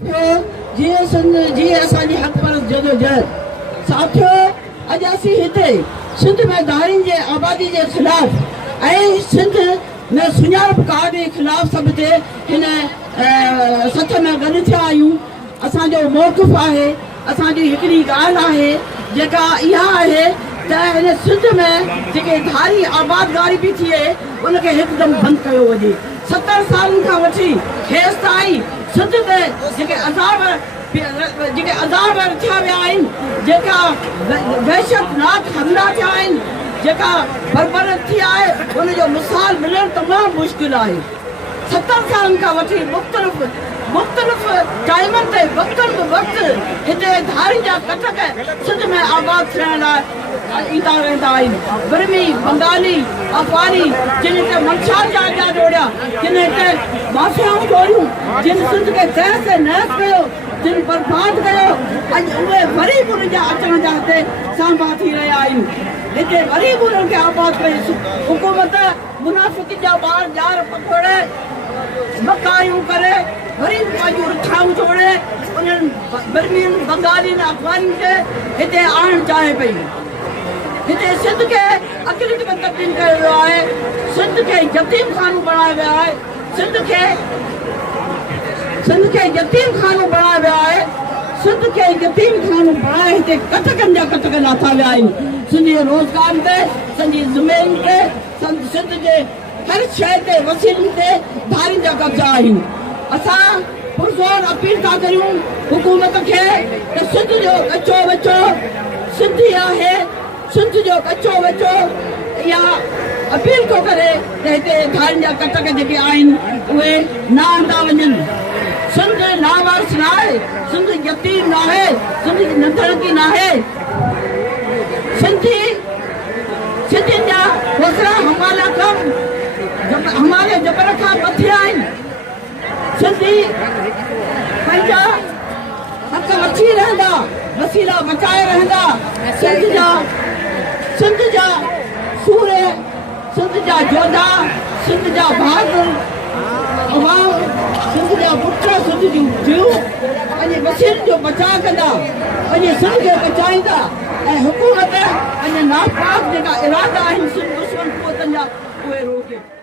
जीअं सिंध जी असांजी हक़ परस्त जदोजहद साथियो अॼु असीं हिते सिंध में धारियुनि जे आबादी जे ख़िलाफ़ ऐं सिंध में सुञाणप कार्ड जे ख़िलाफ़ सभु ते हिन सथ में गॾु थिया आहियूं। असांजो मौक़िफ़ आहे, असांजी हिकिड़ी ॻाल्हि आहे जेका इहा आहे त हिन सिंध में जेके धारी आबादगारी पई थिए उनखे हिकदमि बंदि कयो वञे। 70 सालनि खां वठी हेसि ताईं सिंध ते जेके अज़ाब थिया विया आहिनि, जेका वहशतनाक हमला थिया आहिनि, जेका बरबरत थी आहे उनजो मिसाल मिलणु तमामु मुश्किल आहे। 70 सालनि खां वठी मुख़्तलिफ़ टाइमनि ते वक़्तनि बि वक़्तु हिते धारियुनि जा कटक सिंध में आबाद थियण लाइ ईंदा रहंदा आहिनि। बिरमी, बंगाली, अफ़गानी जिन हिते मंशार जा अॻियां जोड़िया, जिन हिते माफ़ियाऊं जोड़ियूं, जिन सिंध खे तहस नहस कयो, जिन बर्बाद कयो, अॼु उहे वरी बि उनजा अचण जा हिते सांभा थी रहिया आहिनि। हिते वरी बि उन्हनि खे आबाद कई हुकूमत मुनाफ़िक़ जा ॿार ॼार पकोड़े मकायूं करे वरी पंहिंजूं रिठाऊं छोड़े उन्हनि बिरमियुनि, बंगालियुनि, अफ़गानियुनि खे हिते आणणु चाहे पई। हिते सिंध खे अक़लियत में तब्दील कयो वियो आहे, सिंध खे यतीम खानो बणायो वियो आहे, सिंध खे यतीम खानो बणायो वियो आहे, सिंध खे यतीम खानो बणाए हिते कटकनि जा कटक लाथा विया आहिनि। सिंध जे रोज़गार ते, सिंध जी ज़मीन ते, सिंध जे हर शइ ते, वसीलनि ते धारियुनि जा कब्ज़ा आहिनि। असां पुरज़ोर अपील था करियूं हुकूमत खे त सिंध जो कचो वचो सिंधी आहे, सिंध जो कचो वचो इहा अपील थो करे त हिते धारियुनि जा कटक जेके आहिनि उहे न आंदा वञनि। सिंध लावारिस न आहे, सिंध यतीम न आहे, सिंध नंढड़की न आहे। सिंधियुनि जा होसला हमारे जबर खां मथे आहिनि। सिंधी पंहिंजा हक़ वठी रहंदा, वसीला बचाए रहंदा। सिंध जा सूर, सिंध जा जोधा, सिंध जा बहादुर अवाम, सिंध जा पुट, सिंध जूं धीअरूं पंहिंजे वसीलनि जो बचाव कंदा, पंहिंजे सिंध खे बचाईंदा ऐं हुकूमत पंहिंजे नापाक जेका इरादा आहिनि सिंध दुश्मन क़ुवतनि जा उहे रोके।